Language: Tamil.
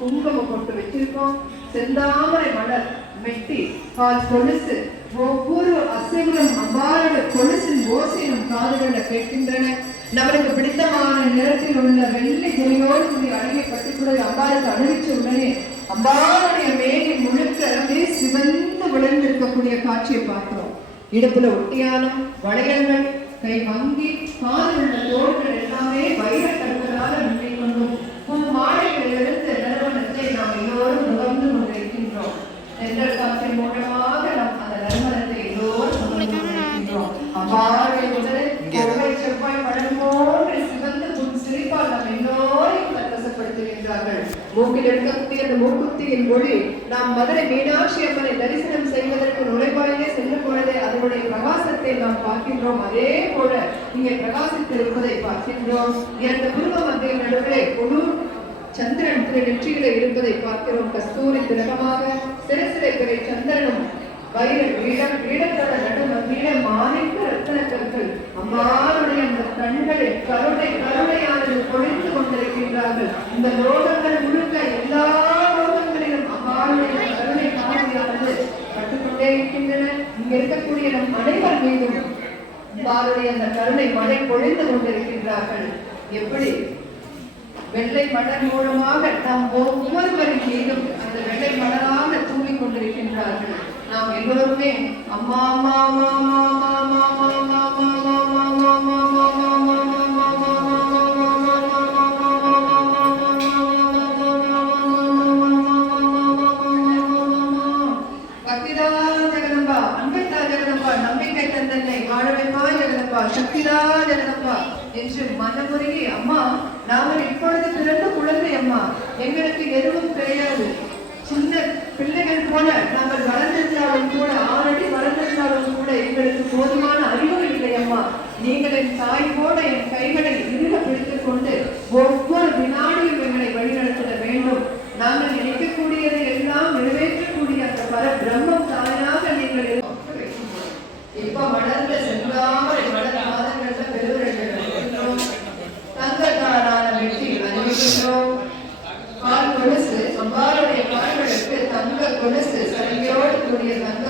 குங்குமம் போட்டு வச்சிருக்கோம். செந்தாமரை மலர் மெட்டி கால் கொலுசு ஒவ்வொரு அசைவம் அம்பாரோட கொலுசின் ஓசையும் காதுகளை கேட்கின்றன. நம்மளுக்கு பிடித்தமான நிறத்தில் உள்ள வெள்ளை துணியோடு கூடிய அழகிய பட்டுக்குடை அம்பாருக்கு அணிவிச்ச உடனே அம்பாருடைய மேனி முழுக்க அப்படியே சிவந்து விளைந்திருக்கக்கூடிய காட்சியை பார்க்கிறோம். இடுப்புல ஒட்டியானம், வளையல்கள், கை வங்கி, காதுள்ள தோள்கள் எல்லாமே வைர கற்களால் நிலை கொண்டும் மாலைகள் எடுத்து நறுமணத்தை நாம் எல்லோரும் நுகர்ந்து கொண்டிருக்கின்றோம். தென்றல் காற்றின் மூலமாக நாம் அந்த நறுமணத்தை எல்லோரும் நுகர்ந்து கொண்டிருக்கின்றோம். அவ்வாறு முதலில் செவ்வாய் பழம் போன்று சிவந்த சிரிப்பால் நாம் எல்லோரையும் பரவசப்படுத்துகின்றார்கள். மூக்கில் எடுக்கக்கூடிய அந்த மூக்குத்தியின் ஒளி நாம் மதுரை மீனாட்சி அம்மனை தரிசனம் செய்வதற்கு நுழைவாயிலே செல்லும் பொழுதே அதனுடைய பிரகாசத்தை நாம் பார்க்கின்றோம். அதே போல இங்கே பிரகாசித்திருப்பதை பார்க்கின்றோம். இரண்டு புருவ மத்திய நடுவே குளிர் சந்திரன் நெற்றியில இருப்பதை பார்க்கிறோம். கஸ்தூரி திலகமாக சிறசிலை சந்திரனும் வீடத்தோட நடுமத்தியில மாணிக்க ரத்தன கற்கள் அம்மாவுடைய அந்த கண்களை கருணையானது பொழிந்து கொண்டிருக்கின்றார்கள். இந்த லோகங்கள் முழுக்க எல்லா லோகங்களிலும் அம்மாவுடைய கருணை பார்வையானது கட்டுக்கொண்டே இருக்கின்றன. இங்க இருக்கக்கூடிய நம் அனைவர் மீதும் அம்மாவுடைய அந்த கருணை மழை பொழிந்து கொண்டிருக்கின்றார்கள். எப்படி வெள்ளை மலர் மூலமாக நாம் ஒவ்வொருவரின் மீதும் அந்த வெள்ளை மலராக தூங்கிக் கொண்டிருக்கின்றார்கள். நாம் எல்லோருமே அம்மா அம்மா அம்மா அம்மா அம்மா அம்மா பக்திதா ஜெகதம்பா, அன்பைத்தா ஜெகதம்பா, நம்பிக்கை தந்தன்னை வாழவைப்பா ஜெகதம்பா, சக்திதா ஜெகதம்பா என்று மனமுருகி அம்மா நாங்கள் இப்பொழுது பிறந்த குழந்தை அம்மா, எங்களுக்கு எதுவும் தெரியாது, சின்ன பிள்ளைகள் போல நாங்கள் வளர்ந்திருந்தாலும் கூட 6 அடி வளர்ந்திருந்தாலும் கூட எங்களுக்கு போதுமான அறிவு இல்லை அம்மா. நீங்கள் என் தாய் போல என் கைகளை இறுக பிடித்துக் கொண்டு ஒவ்வொரு வினாடியும் எங்களை வழிநடத்த வேண்டும். நாங்கள் நினைக்கக்கூடியதை எல்லாம் நிறைவேற்றக்கூடிய அந்த பர பிரம்மம் தாயாக நீங்கள் இப்ப வளர்ந்த செல்லாமல் வளர்ந்த மாதங்கள்ல பெருவர்கள் தங்கத்தாலான வெற்றி அறிவிக்கின்றோம். கால் கொலுசு அம்பாருடைய கால்களுக்கு தங்க கொலுசு சரியோடு கூடிய தங்க